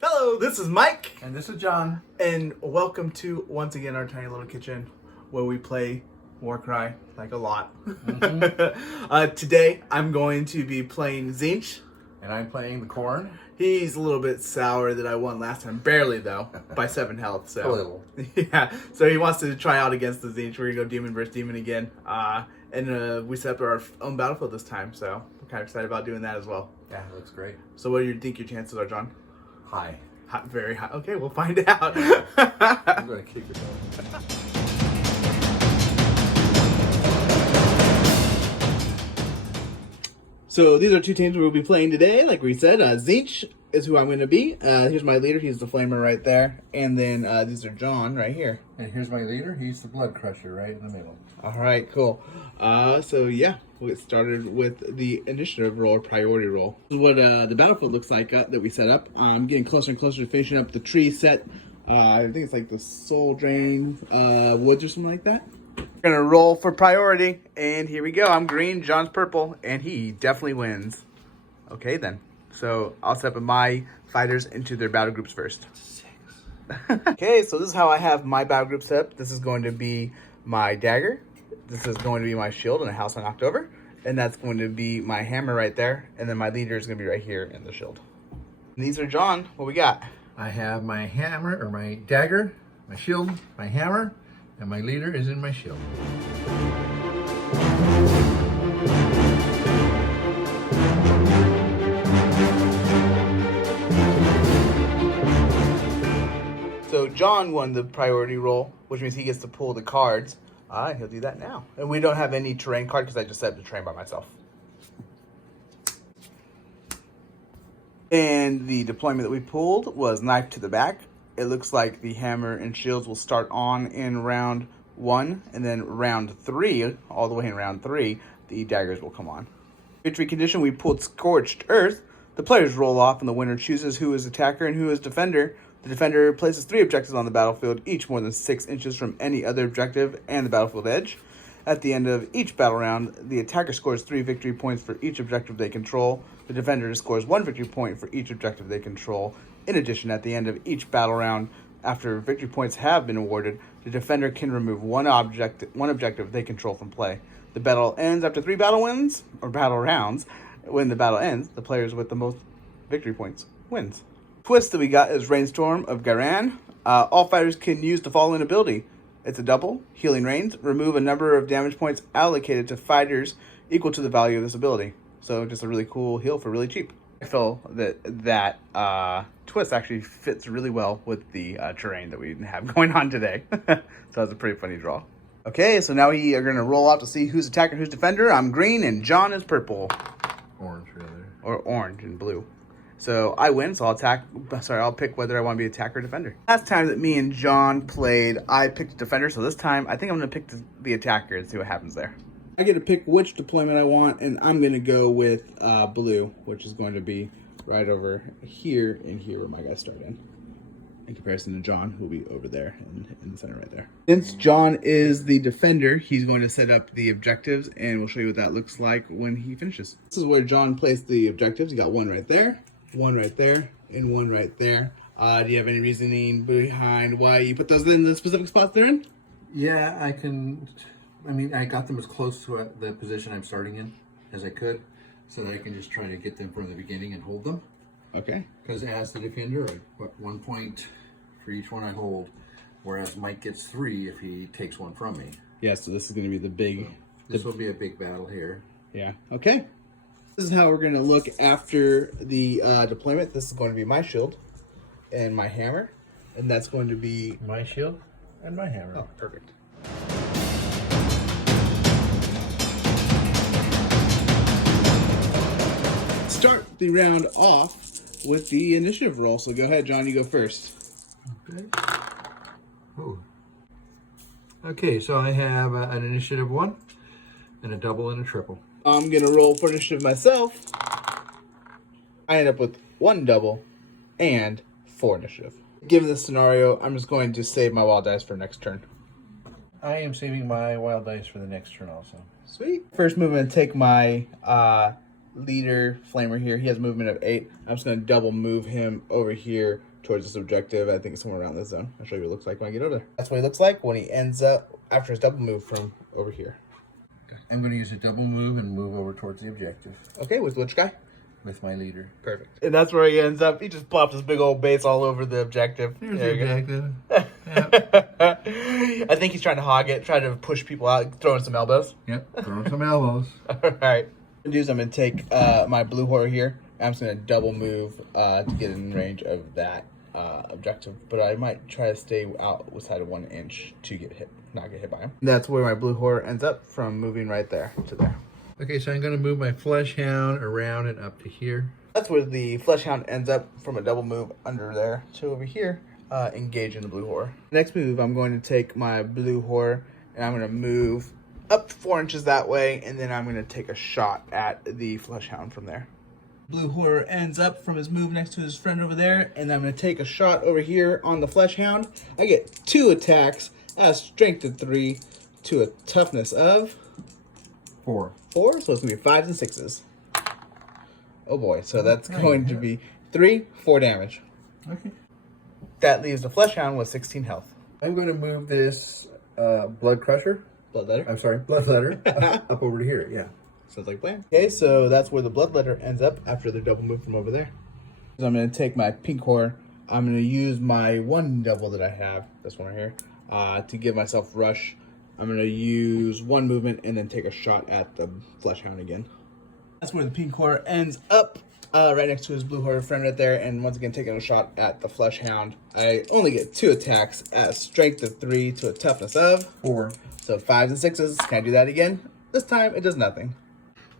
Hello, this is Mike. And this is John. And welcome to, once again, our tiny little kitchen where we play WARCRY, like a lot. Today, I'm going to be playing Tzeentch. And I'm playing the Khorne. He's a little bit sour that I won last time. Barely, though. By 7 health. So. A little. Yeah. So he wants to try out against the Tzeentch. We're going to go Demon versus Demon again. And we set up our own battlefield this time. So I'm kind of excited about doing that as well. Yeah, it looks great. So what do you think your chances are, John? High. Very high. Okay, we'll find out. I'm going to kick your butt. So these are two teams we'll be playing today. Like we said, Tzeentch is who I'm going to be. Here's my leader. He's the Flamer right there. And then these are John right here. And here's my leader. He's the Blood Crusher right in the middle. All right, cool. So yeah, we'll get started with the initiative roll or priority roll. This is what the battlefield looks like that we set up. I'm getting closer and closer to finishing up the tree set. I think it's like the Soul Drain Woods or something like that. We're gonna roll for priority, and here we go. I'm green, John's purple, and he definitely wins. Okay then. So I'll set up my fighters into their battle groups first. 6. Okay, so this is how I have my battle group set up. This is going to be my dagger. This is going to be my shield in a house I knocked over. And that's going to be my hammer right there. And then my leader is going to be right here in the shield. And these are John. What we got? I have my hammer, or my dagger, my shield, my hammer, and my leader is in my shield. So John won the priority roll, which means he gets to pull the cards. He'll do that now. And we don't have any terrain card because I just set up the terrain by myself. And the deployment that we pulled was knife to the back. It looks like the hammer and shields will start on in round 1, and then round 3, all the way in round 3, the daggers will come on. Victory condition, we pulled Scorched Earth. The players roll off, and the winner chooses who is attacker and who is defender. The defender places 3 objectives on the battlefield, each more than 6 inches from any other objective and the battlefield edge. At the end of each battle round, the attacker scores 3 victory points for each objective they control. The defender scores 1 victory point for each objective they control. In addition, at the end of each battle round, after victory points have been awarded, the defender can remove one objective they control from play. The battle ends after 3 battle wins, or battle rounds. When the battle ends, the players with the most victory points wins. Twist that we got is Rainstorm of Garan. All fighters can use the following ability. It's a double, Healing Rains. Remove a number of damage points allocated to fighters equal to the value of this ability. So just a really cool heal for really cheap. I feel that twist actually fits really well with the terrain that we have going on today. So that's a pretty funny draw. Okay, so now we are going to roll off to see who's attacker and who's defender. I'm green and John is purple. Orange, rather. Or orange and blue. So I win, so I'll pick whether I want to be attacker or defender. Last time that me and John played, I picked defender, so this time I think I'm going to pick the attacker and see what happens there. I get to pick which deployment I want, and I'm going to go with blue, which is going to be right over here and here where my guys start in comparison to John, who will be over there in the center right there. Since John is the defender, he's going to set up the objectives, and we'll show you what that looks like when he finishes. This is where John placed the objectives. You got 1 right there, 1 right there, and 1 right there. Do you have any reasoning behind why you put those in the specific spots they're in? Yeah, I got them as close to the position I'm starting in as I could, so that I can just try to get them from the beginning and hold them. Okay. Because as the defender, I put 1 point for each one I hold, whereas Mike gets 3 if he takes 1 from me. Yeah, so this is going to be the big... This will be a big battle here. Yeah, okay. This is how we're going to look after the deployment. This is going to be my shield and my hammer, and that's going to be... My shield and my hammer. Oh, perfect. Start the round off with the initiative roll. So go ahead, John, you go first. Okay. Ooh. Okay, so I have an initiative 1 and a double and a triple. I'm going to roll for initiative myself. I end up with 1 double and 4 initiative. Given this scenario, I'm just going to save my wild dice for next turn. I am saving my wild dice for the next turn also. Sweet. First move, I'm going to take my leader Flamer here. He has movement of 8. I'm just going to double move him over here towards this objective. I think it's somewhere around this zone. I'll show you what it looks like when I get over there. That's what he looks like when he ends up after his double move from over here. I'm going to use a double move and move over towards the objective. Okay, with which guy? With my leader. Perfect. And that's where he ends up. He just plopped his big old base all over the objective. Here's the objective. Yep. I think he's trying to hog it, trying to push people out, throwing some elbows. Yep, throwing some elbows. All right. I'm going to take my blue horror here. I'm just going to double move to get in range of that objective, but I might try to stay outside of 1 inch to not get hit by him. That's where my blue horror ends up from moving right there to there. Okay, so I'm going to move my Flesh Hound around and up to here. That's where the Flesh Hound ends up from a double move under there to over here, engaging the blue horror. Next move, I'm going to take my blue horror and I'm going to move up 4 inches that way, and then I'm going to take a shot at the Flesh Hound from there. Blue horror ends up from his move next to his friend over there, and I'm going to take a shot over here on the Flesh Hound. I get 2 attacks, a strength of 3 to a toughness of 4. 4, so it's going to be 5s and 6s. Oh boy, so that's going to be 3, 4 damage. Okay. That leaves the Flesh Hound with 16 health. I'm going to move this Blood Crusher. Bloodletter? I'm sorry, Bloodletter up over to here, yeah. Sounds like a plan. Okay, so that's where the Bloodletter ends up after the double move from over there. So I'm going to take my pink horror. I'm going to use my 1 double that I have, this one right here, to give myself rush. I'm going to use 1 movement and then take a shot at the Flesh Hound again. That's where the pink horror ends up, right next to his blue horror friend right there. And once again, taking a shot at the Flesh Hound. I only get 2 attacks at strength of 3 to a toughness of 4. So 5s and 6s. Can I do that again? This time, it does nothing.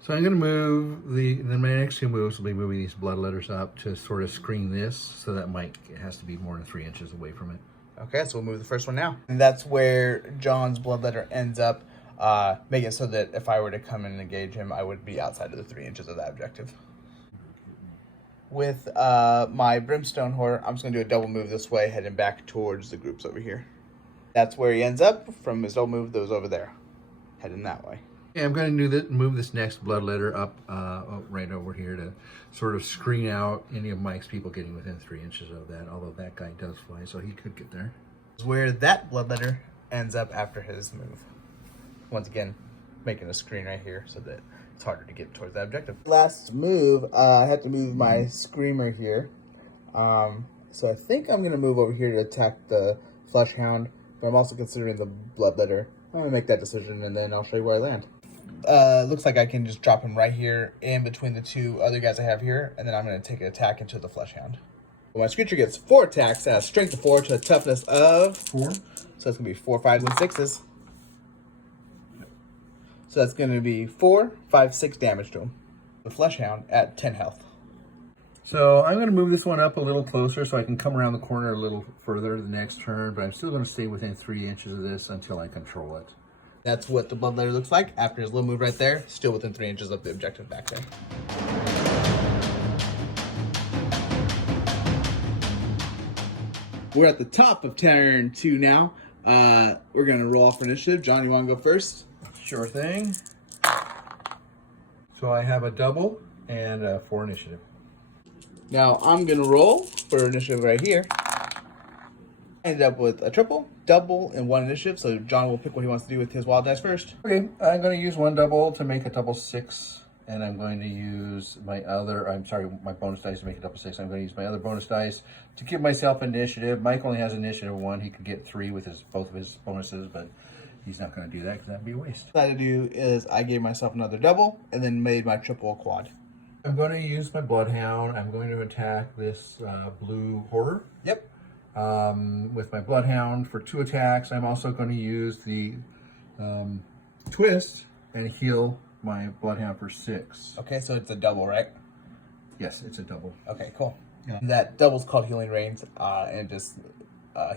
So I'm going to move then my next 2 moves will be moving these Bloodletters up to sort of screen this, so that Mike has to be more than 3 inches away from it. Okay, so we'll move the first one now. And that's where John's Bloodletter ends up, making it so that if I were to come in and engage him, I would be outside of the 3 inches of that objective. With my Brimstone Horror, I'm just going to do a double move this way, heading back towards the groups over here. That's where he ends up from his double move that was over there, heading that way. Yeah, I'm going to move this next Bloodletter up right over here to sort of screen out any of Mike's people getting within 3 inches of that, although that guy does fly, so he could get there. Where that Bloodletter ends up after his move. Once again, making a screen right here so that it's harder to get towards that objective. Last move, I had to move my Screamer here. So I think I'm going to move over here to attack the Flesh Hound, but I'm also considering the Bloodletter. I'm going to make that decision, and then I'll show you where I land. Looks like I can just drop him right here in between the 2 other guys I have here, and then I'm going to take an attack into the Flesh Hound. Well, my creature gets 4 attacks, has strength of 4 to a toughness of 4. So it's going to be 4, 5s, and 6s. So that's going to be 4, 5, 6 damage to him. The Flesh Hound at 10 health. So I'm going to move this one up a little closer so I can come around the corner a little further the next turn, but I'm still going to stay within 3 inches of this until I control it. That's what the Bloodletter looks like after his little move right there, still within 3 inches of the objective back there. We're at the top of turn 2 now. We're going to roll off for initiative. John, you want to go first? Sure thing. So I have a double and 4 initiative. Now I'm going to roll for initiative right here. Ended up with a triple, double, and 1 initiative. So John will pick what he wants to do with his wild dice first. Okay, I'm going to use 1 double to make a double 6. And I'm going to use my bonus dice to make a double 6. I'm going to use my other bonus dice to give myself initiative. Mike only has initiative 1. He could get 3 with both of his bonuses, but he's not going to do that because that'd be a waste. What I had to do is I gave myself another double and then made my triple a quad. I'm going to use my Bloodhound. I'm going to attack this blue horror. Yep. With my Bloodhound for 2 attacks. I'm also going to use the twist and heal my Bloodhound for 6. Okay, so it's a double, right? Yes, it's a double. Okay, cool. Yeah. That double's called Healing Reigns, and it just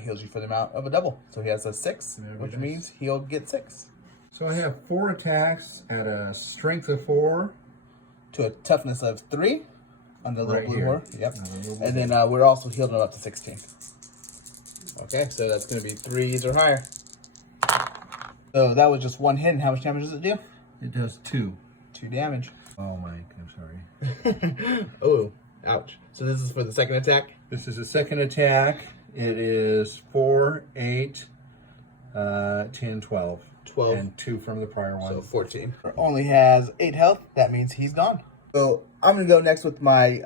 heals you for the amount of a double. So he has a 6, which means he'll get 6. So I have 4 attacks at a strength of 4. To a toughness of 3 on the little blue horror. Yep. And then we're also healed him up to 16. Okay, so that's going to be 3s or higher. So that was just 1 hit, and how much damage does it do? It does 2. 2 damage. Oh, Mike, I'm sorry. Oh, ouch. So this is for the second attack? This is the second attack. It is 4, 8, 10, 12. 12. And 2 from the prior one. So 14. Only has 8 health. That means he's gone. So I'm going to go next with my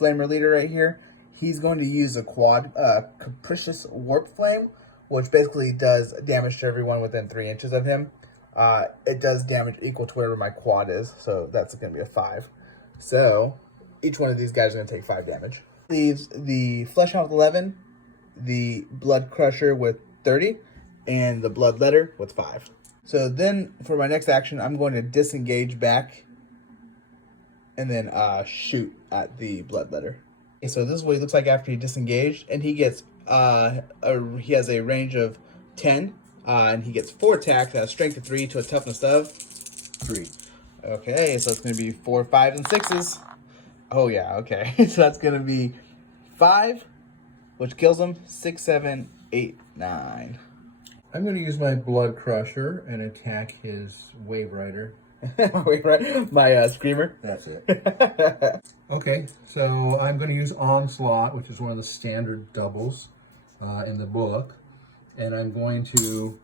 Flamer Leader right here. He's going to use a quad Capricious Warp Flame, which basically does damage to everyone within 3 inches of him. It does damage equal to whatever my quad is, so that's going to be a 5. So each one of these guys are going to take 5 damage. Leaves the Fleshhound with 11, the Blood Crusher with 30, and the Bloodletter with 5. So then for my next action, I'm going to disengage back and then shoot at the Bloodletter. Okay, so this is what he looks like after he disengaged, and he gets he has a range of 10, and he gets 4 attacks, a strength of 3 to a toughness of 3. Okay, so it's going to be 4, 5, and 6s. Oh yeah, okay. So that's going to be 5, which kills him. 6, 7, 8, 9. I'm going to use my Blood Crusher and attack his Wave Rider. My Screamer. That's it. Okay, so I'm going to use Onslaught, which is one of the standard doubles in the book. And I'm going to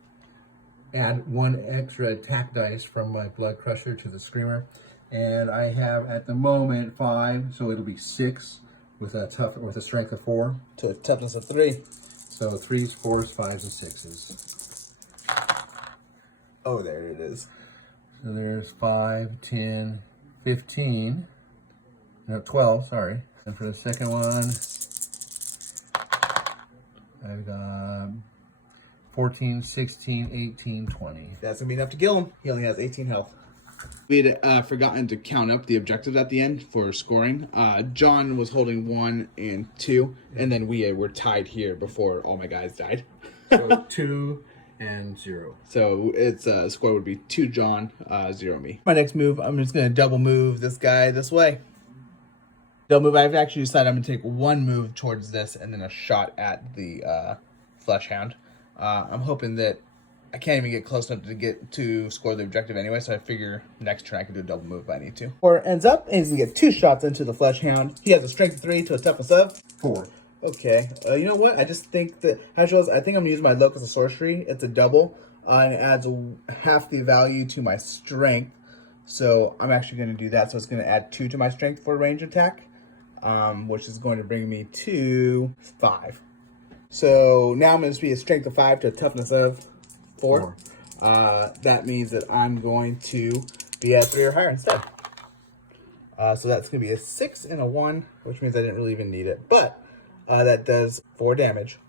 add 1 extra attack dice from my Blood Crusher to the Screamer. And I have, at the moment, 5, so it'll be 6 with a strength of 4. To a toughness of 3. So 3s, 4s, 5s, and 6s. Oh, there it is. So there's 5, 10, 15, no, 12, sorry. And for the second one, I've got 14, 16, 18, 20. That's going to be enough to kill him. He only has 18 health. We had forgotten to count up the objectives at the end for scoring. John was holding 1 and 2, and then we were tied here before all my guys died. So 2 and 0. So its score would be 2 John, 0 me. My next move, I'm just going to double move this guy this way. Double move, I've actually decided I'm going to take 1 move towards this and then a shot at the Fleshhound. I'm hoping that I can't even get close enough to score the objective anyway, so I figure next turn I can do a double move if I need to. Or ends up, and he's going to get 2 shots into the Fleshhound. He has a strength of 3 to a toughness of 4. Okay, you know what? I just think that, I think I'm going to use my Locus of Sorcery. It's a double, and it adds half the value to my strength. So I'm actually going to do that. So it's going to add 2 to my strength for range attack, which is going to bring me to 5. So now I'm going to be a strength of 5 to a toughness of 4. That means that I'm going to be at 3 or higher instead. So that's going to be a 6 and a 1, which means I didn't really even need it. But that does 4 damage.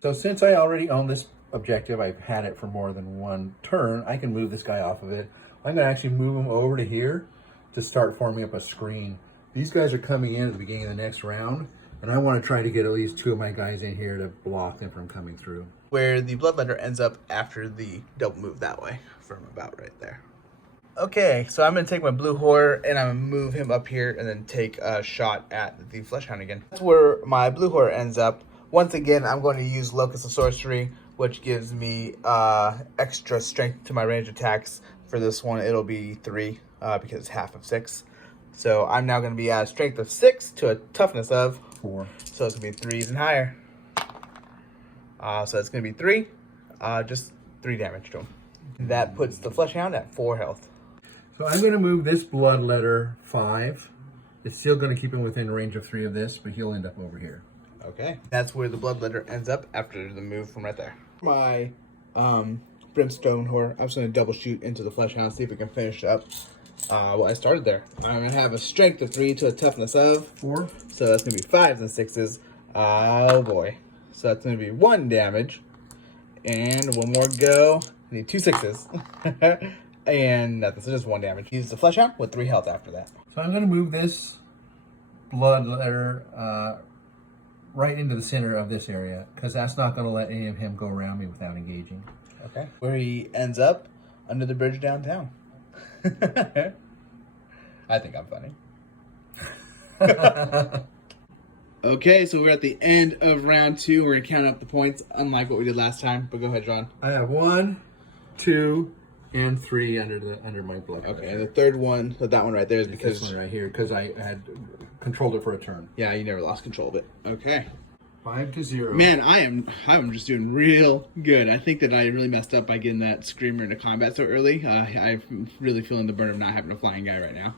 So since I already own this objective, I've had it for more than 1 turn, I can move this guy off of it. I'm going to actually move him over to here to start forming up a screen. These guys are coming in at the beginning of the next round, and I want to try to get at least 2 of my guys in here to block them from coming through. Where the Bloodletter ends up after the double move that way, from about right there. Okay, so I'm going to take my Blue Horror, and I'm going to move him up here, and then take a shot at the Fleshhound again. That's where my Blue Horror ends up. Once again, I'm going to use Locus of Sorcery, which gives me extra strength to my range attacks. For this one, it'll be 3, because it's half of 6. So I'm now going to be at a strength of 6 to a toughness of 4. So it's going to be 3s and higher. So it's going to be 3, just 3 damage to him. That puts the Fleshhound at 4 health. So I'm going to move this Bloodletter 5. It's still going to keep him within range of 3 of this, but he'll end up over here. Okay. That's where the Bloodletter ends up after the move from right there. My Brimstone Horror, I'm just going to double shoot into the Fleshhound, see if we can finish up what I started there. I'm going to have a strength of 3 to a toughness of 4. So that's going to be 5s and 6s. Oh boy. So that's going to be 1 damage. And 1 more go. I need 2 6s. And nothing, so just 1 damage. Use the Fleshhound with 3 health after that. So I'm going to move this Bloodletter right into the center of this area, because that's not going to let any of him go around me without engaging. Okay. Where he ends up, under the bridge downtown. I think I'm funny. Okay, so we're at the end of round 2. We're going to count up the points, unlike what we did last time. But go ahead, John. I have 1, 2, And 3 under my blood. Okay, and the third one, so that one right there is because... This one right here, because I had controlled it for a turn. Yeah, you never lost control of it. Okay. 5-0. Man, I'm just doing real good. I think that I really messed up by getting that Screamer into combat so early. I'm really feeling the burn of not having a flying guy right now.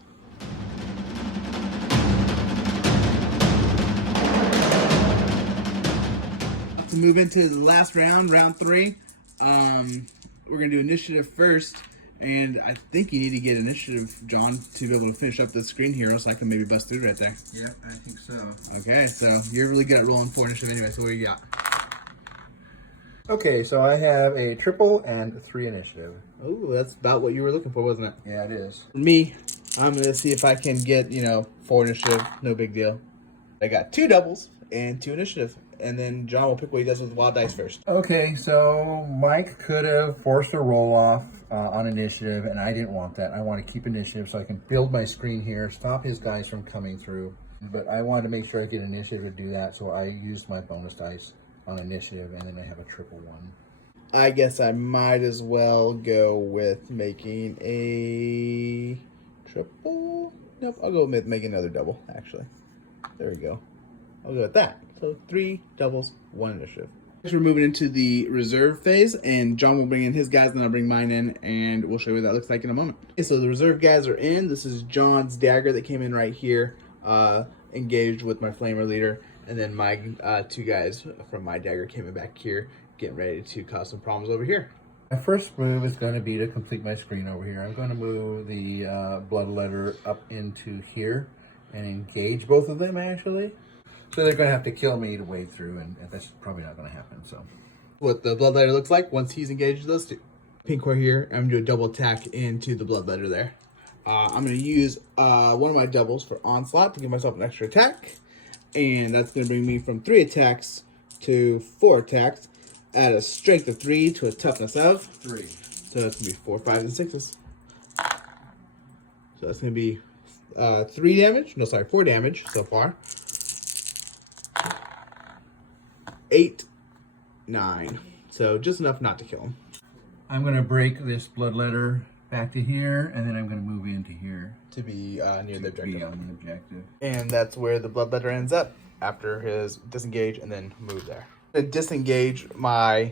To move into the last round, round 3. We're gonna do initiative first, and I think you need to get initiative, John, to be able to finish up the screen hero, so I can maybe bust through right there. Yep, I think so. Okay, so you're really good at rolling 4 initiative anyway. So what do you got? Okay, so I have a triple and 3 initiative. Oh, that's about what you were looking for, wasn't it? Yeah, it is. For me, I'm gonna see if I can get 4 initiative. No big deal. I got 2 doubles and 2 initiative. And then John will pick what he does with wild dice first. Okay, so Mike could have forced a roll off on initiative, and I didn't want that. I want to keep initiative so I can build my screen here, stop his guys from coming through. But I wanted to make sure I get initiative to do that, so I used my bonus dice on initiative, and then I have a triple 1. I guess I might as well go with making a triple. Nope, I'll go with making another double, actually. There we go. I'll go with that. So 3 doubles, 1 initiative. Next, we're moving into the reserve phase, and John will bring in his guys, and I'll bring mine in, and we'll show you what that looks like in a moment. Okay, so the reserve guys are in. This is John's dagger that came in right here, engaged with my Flamer Leader, and then my 2 guys from my dagger came in back here, getting ready to cause some problems over here. My first move is going to be to complete my screen over here. I'm going to move the Bloodletter up into here and engage both of them, actually. So they're going to have to kill me to wade through, and that's probably not going to happen. So, what the Bloodletter looks like once he's engaged those 2. Pink core here, I'm going to do a double attack into the Bloodletter there. I'm going to use one of my doubles for Onslaught to give myself an extra attack. And that's going to bring me from 3 attacks to 4 attacks at a strength of 3 to a toughness of 3. So that's going to be 4, 5, and 6s. So that's going to be 3 damage. No, sorry, 4 damage so far. 8, 9. So just enough not to kill him. I'm going to break this Bloodletter back to here, and then I'm going to move into here. To be near the objective. Be on the objective. And that's where the Bloodletter ends up after his disengage and then move there. I'm going to disengage my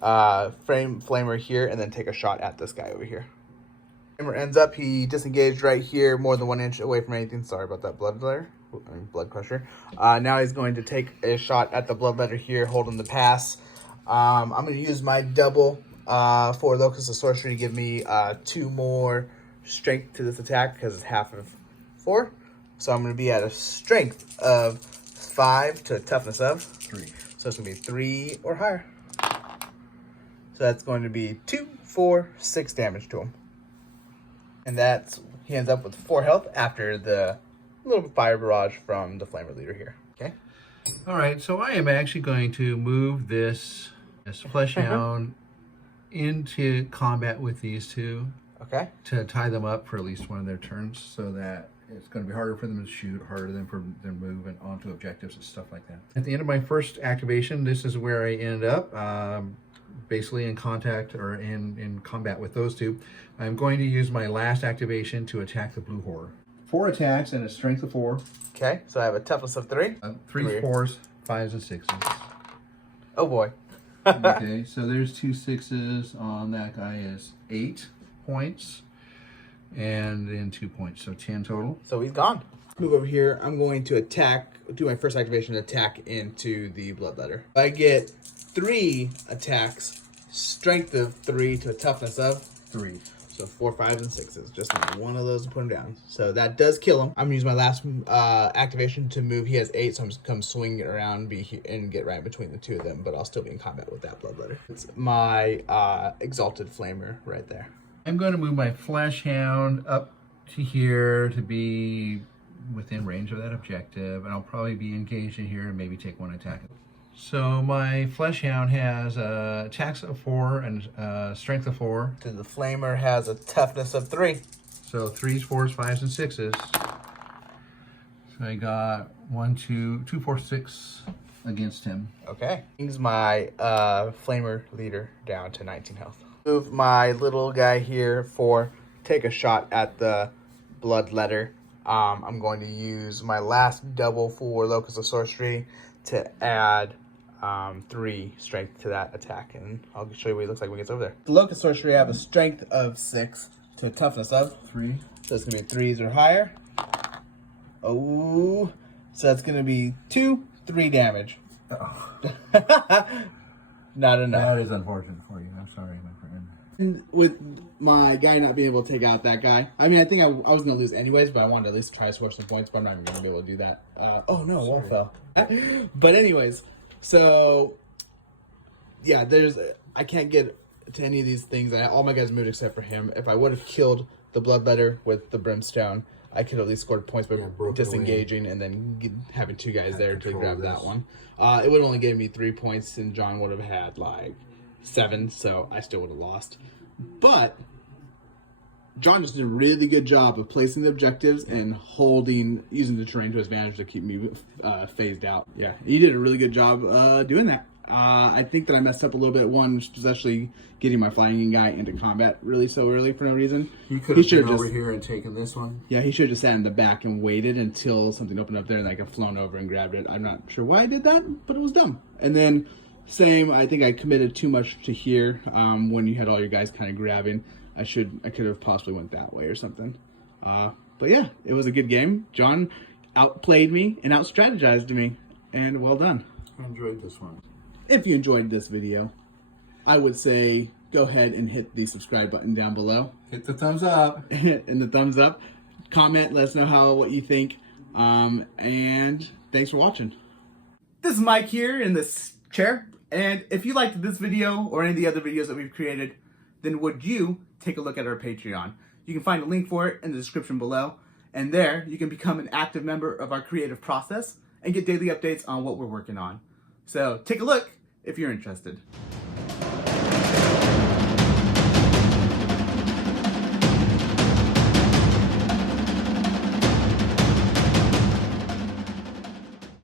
Flamer here and then take a shot at this guy over here. Flamer ends up, he disengaged right here, more than 1 inch away from anything. Sorry about that, Blood Crusher. Now he's going to take a shot at the Bloodletter here, holding the pass. I'm going to use my double for Locust of Sorcery to give me 2 more strength to this attack because it's half of 4. So I'm going to be at a strength of 5 to a toughness of 3. So it's going to be 3 or higher. So that's going to be 2, 4, 6 damage to him. And he ends up with 4 health after the little fire barrage from the Flamer Leader here. Okay. All right, so I am actually going to move this Flesh Hound into combat with these 2. Okay. To tie them up for at least one of their turns, so that it's going to be harder for them to shoot, harder for them to move and onto objectives and stuff like that. At the end of my first activation, this is where I ended up, basically in contact or in combat with those 2. I'm going to use my last activation to attack the Blue Horror. 4 attacks and a strength of 4. Okay, so I have a toughness of 3. 3s, 4s, 5s, and 6s. Oh boy. Okay, so there's 2 6s on that guy is 8 points, and then 2 points, so 10 total. So he's gone. Move over here. I'm going to do my first activation, attack into the Bloodletter. I get 3 attacks, strength of 3 to a toughness of 3. So 4, 5, and 6s. Just need one of those to put him down. So that does kill him. I'm gonna use my last activation to move. He has 8, so I'm just come swing it around and get right between the 2 of them. But I'll still be in combat with that Bloodletter. It's my Exalted Flamer right there. I'm going to move my Flesh Hound up to here to be within range of that objective, and I'll probably be engaged in here and maybe take 1 attack. So my Flesh Hound has attacks of 4 and strength of 4. So the Flamer has a toughness of 3. So 3s, 4s, 5s, and 6s. So I got 1, 2, 2, 4, 6 against him. Okay. Brings my Flamer Leader down to 19 health. Move my little guy here for take a shot at the Bloodletter. I'm going to use my last double for Locus of Sorcery to add 3 strength to that attack, and I'll show you what he looks like when he gets over there. The Locus Sorcery, I have a strength of 6 to a toughness of 3, so it's gonna be 3s or higher. Oh, so that's gonna be 2, 3 damage. Not enough. That is unfortunate for you. I'm sorry, my friend. And with my guy not being able to take out that guy, I mean, I think I was going to lose anyways, but I wanted to at least try to score some points, but I'm not even going to be able to do that. Oh no, wall fell. But anyways, so yeah, I can't get to any of these things. All my guys moved except for him. If I would have killed the Bloodletter with the Brimstone, I could have at least scored points by disengaging and then having 2 guys there to grab that one. It would have only given me 3 points, and John would have had like 7, so I still would have lost. But John just did a really good job of placing the objectives and using the terrain to his advantage to keep me phased out. Yeah, he did a really good job doing that. I think that I messed up a little bit. One, especially getting my flying guy into combat really so early for no reason. He could have been over here and taken this one. Yeah, he should have just sat in the back and waited until something opened up there and I could have flown over and grabbed it. I'm not sure why I did that, but it was dumb. And then same, I think I committed too much to here when you had all your guys kind of grabbing. I could have possibly went that way or something. But yeah, it was a good game. John outplayed me and out-strategized me, and well done. I enjoyed this one. If you enjoyed this video, I would say go ahead and hit the subscribe button down below. Hit the thumbs up. And the thumbs up. Comment, let us know what you think. And thanks for watching. This is Mike here in this chair. And if you liked this video or any of the other videos that we've created, then would you take a look at our Patreon? You can find a link for it in the description below. And there, you can become an active member of our creative process and get daily updates on what we're working on. So take a look if you're interested.